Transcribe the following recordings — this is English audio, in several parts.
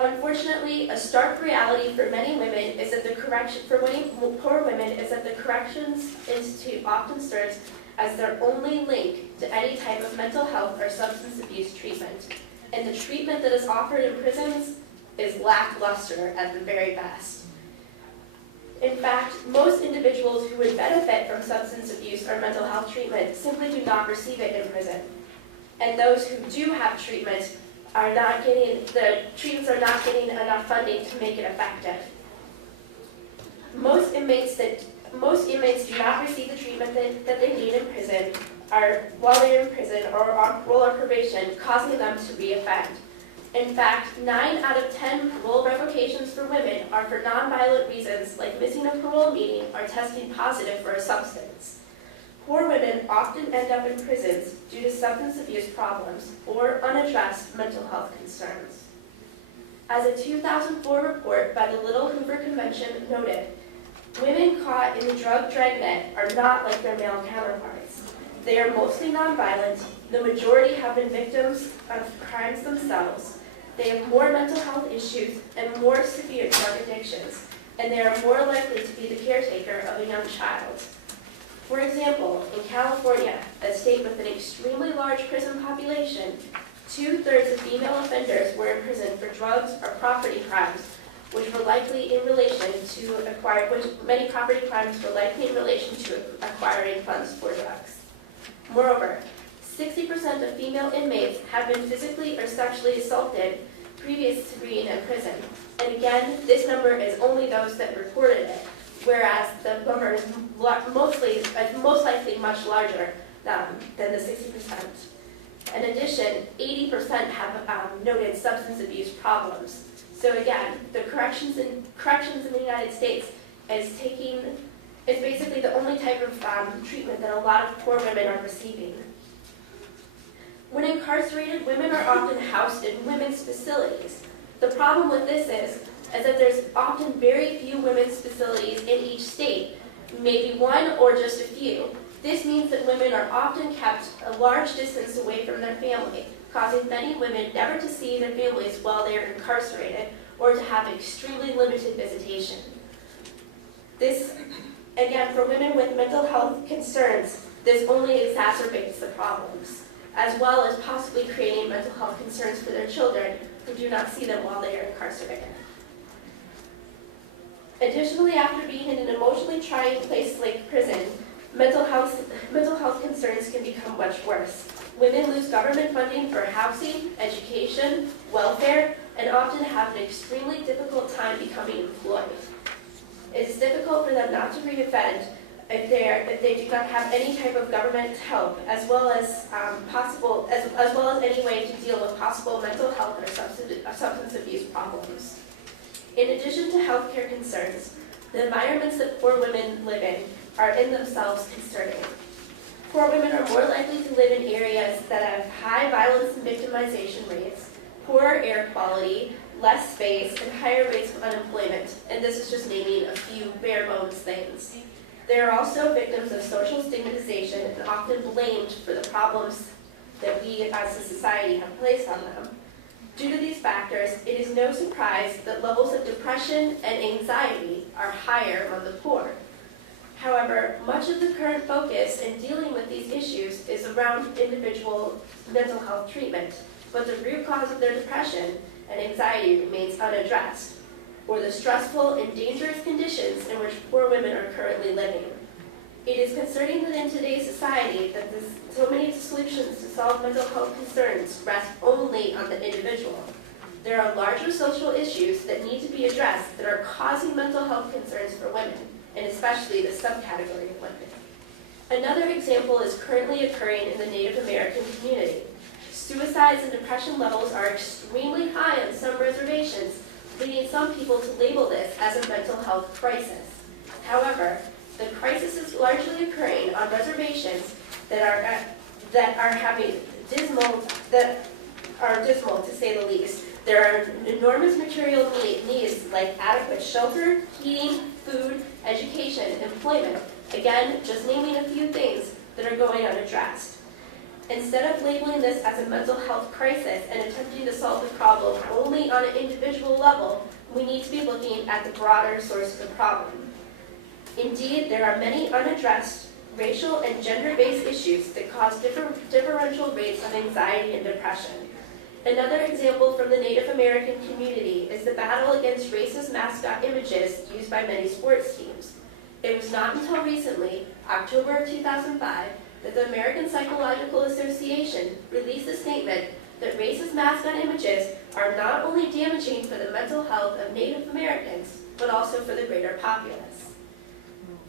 Unfortunately, a stark reality for many women is that poor women is that the Corrections Institute often serves as their only link to any type of mental health or substance abuse treatment. And the treatment that is offered in prisons is lackluster at the very best. In fact, most individuals who would benefit from substance abuse or mental health treatment simply do not receive it in prison. And those who do have treatment the treatments are not getting enough funding to make it effective. Most inmates do not receive the treatment that they need in prison while they're in prison or on parole or probation, causing them to reoffend. In fact, 9 out of 10 parole revocations for women are for nonviolent reasons like missing a parole meeting or testing positive for a substance. Poor women often end up in prisons due to substance abuse problems or unaddressed mental health concerns. As a 2004 report by the Little Hoover Convention noted, women caught in the drug dragnet are not like their male counterparts. They are mostly nonviolent. The majority have been victims of crimes themselves. They have more mental health issues and more severe drug addictions, and they are more likely to be the caretaker of a young child. For example, in California, a state with an extremely large prison population, 2/3 of female offenders were in prison for drugs or property crimes, which many property crimes were likely in relation to acquiring funds for drugs. Moreover, 60% of female inmates have been physically or sexually assaulted previous to being in prison. And again, this number is only those that reported it, whereas the number is most likely much larger than the 60%. In addition, 80% have noted substance abuse problems. So again, the corrections in the United States is basically the only type of treatment that a lot of poor women are receiving. When incarcerated, women are often housed in women's facilities. The problem with this is that there's often very few women's facilities in each state, maybe one or just a few. This means that women are often kept a large distance away from their family, causing many women never to see their families while they are incarcerated or to have extremely limited visitation. This, again, for women with mental health concerns, this only exacerbates the problems, as well as possibly creating mental health concerns for their children who do not see them while they are incarcerated. Additionally, after being in an emotionally trying place like prison, mental health concerns can become much worse. Women lose government funding for housing, education, welfare, and often have an extremely difficult time becoming employed. It is difficult for them not to reoffend if they do not have any type of government help, as well as any way to deal with possible mental health or substance abuse problems. In addition to healthcare concerns, the environments that poor women live in are in themselves concerning. Poor women are more likely to live in areas that have high violence and victimization rates, poor air quality, less space, and higher rates of unemployment, and this is just naming a few bare bones things. They are also victims of social stigmatization and often blamed for the problems that we as a society have placed on them. Due to these factors, it is no surprise that levels of depression and anxiety are higher among the poor. However, much of the current focus in dealing with these issues is around individual mental health treatment, but the root cause of their depression and anxiety remains unaddressed, or the stressful and dangerous conditions in which poor women are currently living. It is concerning that in today's society that so many solutions to solve mental health concerns rest only on the individual. There are larger social issues that need to be addressed that are causing mental health concerns for women, and especially the subcategory of women. Another example is currently occurring in the Native American community. Suicides and depression levels are extremely high on some reservations, leading some people to label this as a mental health crisis. However, the crisis is largely occurring on reservations that are dismal to say the least. There are enormous material needs like adequate shelter, heating, food, education, employment. Again, just naming a few things that are going unaddressed. Instead of labeling this as a mental health crisis and attempting to solve the problem only on an individual level, we need to be looking at the broader source of the problem. Indeed, there are many unaddressed racial and gender-based issues that cause differential rates of anxiety and depression. Another example from the Native American community is the battle against racist mascot images used by many sports teams. It was not until recently, October of 2005, that the American Psychological Association released a statement that racist mascot images are not only damaging for the mental health of Native Americans, but also for the greater populace.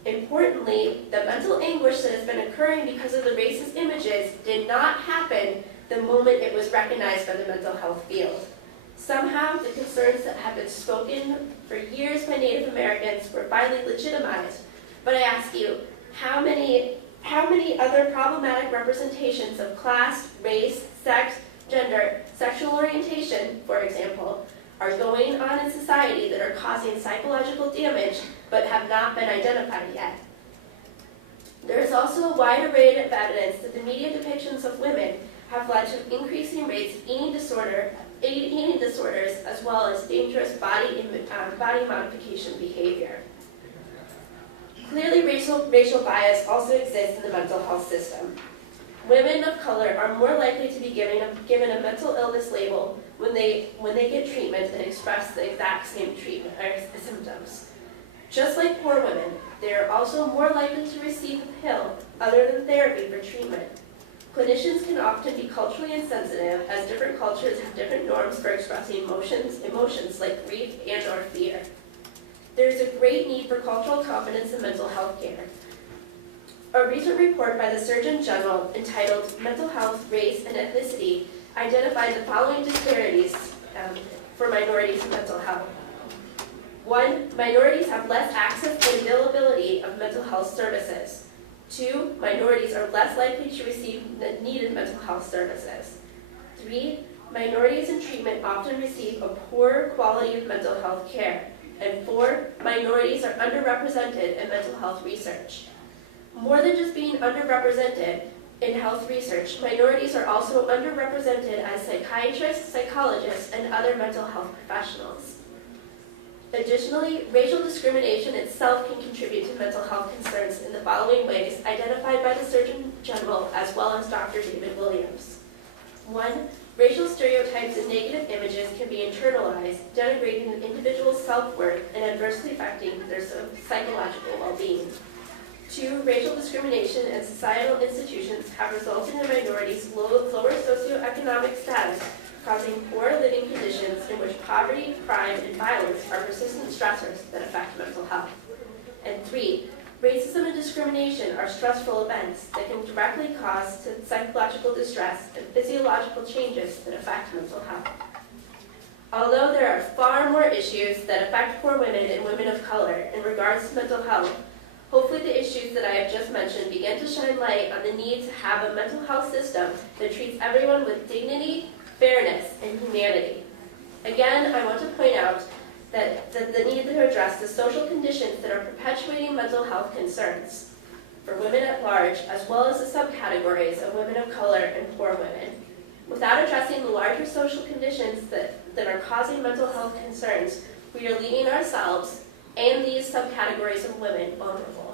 Importantly, the mental anguish that has been occurring because of the racist images did not happen the moment it was recognized by the mental health field. Somehow, the concerns that have been spoken for years by Native Americans were finally legitimized. But I ask you, how many other problematic representations of class, race, sex, gender, sexual orientation, for example, are going on in society that are causing psychological damage but have not been identified yet? There is also a wide array of evidence that the media depictions of women have led to increasing rates of eating disorders as well as dangerous body modification behavior. Clearly, racial bias also exists in the mental health system. Women of color are more likely to be given a mental illness label when they get treatment and express the exact same treatment or symptoms. Just like poor women, they are also more likely to receive a pill other than therapy for treatment. Clinicians can often be culturally insensitive, as different cultures have different norms for expressing emotions like grief and or fear. There is a great need for cultural competence in mental health care. A recent report by the Surgeon General entitled Mental Health, Race, and Ethnicity identified the following disparities for minorities in mental health. 1, minorities have less access and availability of mental health services. 2, minorities are less likely to receive needed mental health services. 3, minorities in treatment often receive a poor quality of mental health care. And 4, minorities are underrepresented in mental health research. More than just being underrepresented in health research, minorities are also underrepresented as psychiatrists, psychologists, and other mental health professionals. Additionally, racial discrimination itself can contribute to mental health concerns in the following ways identified by the Surgeon General as well as Dr. David Williams. 1, racial stereotypes and negative images can be internalized, denigrating an individual's self-worth and adversely affecting their psychological well-being. 2, racial discrimination and societal institutions have resulted in minorities' lower socioeconomic status, causing poor living conditions in which poverty, crime, and violence are persistent stressors that affect mental health. And 3, racism and discrimination are stressful events that can directly cause psychological distress and physiological changes that affect mental health. Although there are far more issues that affect poor women and women of color in regards to mental health, hopefully the issues that I have just mentioned begin to shine light on the need to have a mental health system that treats everyone with dignity, fairness, and humanity. Again, I want to point out that the need to address the social conditions that are perpetuating mental health concerns for women at large, as well as the subcategories of women of color and poor women. Without addressing the larger social conditions that are causing mental health concerns, we are leaving ourselves and these subcategories of women vulnerable.